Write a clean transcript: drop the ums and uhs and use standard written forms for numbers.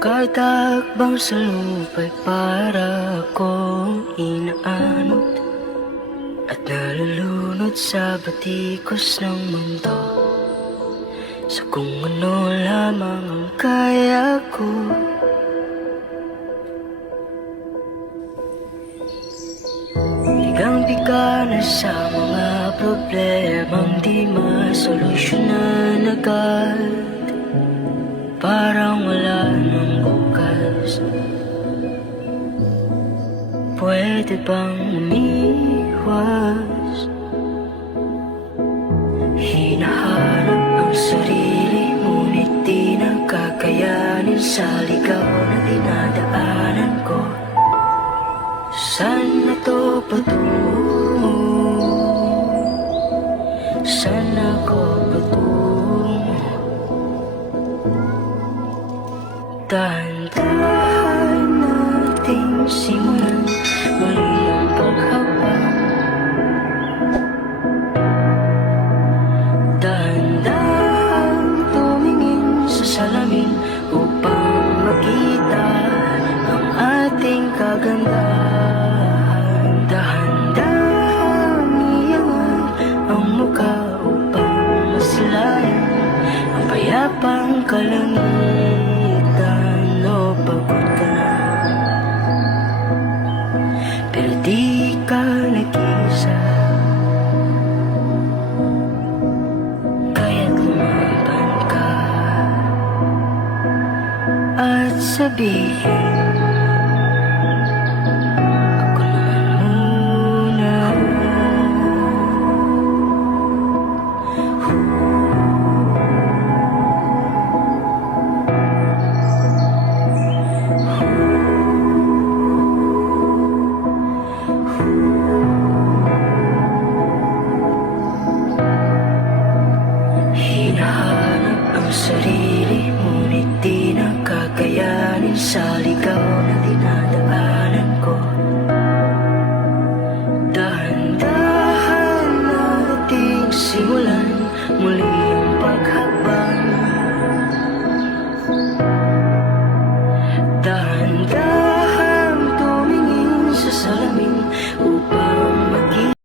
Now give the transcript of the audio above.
Kada hakbang sa lupa'y para akong inaanod at nalulunod sa batikos ng mundo, sa kung ano lamang ang kaya ko. Bigang-biga na sa mga problemang di masolusyonan agad, parang wala nang bukas. Pwede bang umiwas? Hinahanap ang sarili, ngunit di nakakayanin sa ligaw na dinadaanan ko. Saan na to patungo? Saan ako patungo? Dahan-dahan nating simulan muli ang paghawak. Dahan-dahan tumingin sa salamin upang makita ang ating kagandahan. Dahan-dahan iangan ang mukha upang masilayan ang payapang kalangitan. O pagod ka na, pero di ka nag-isa, kaya't lumaban ka at sabihin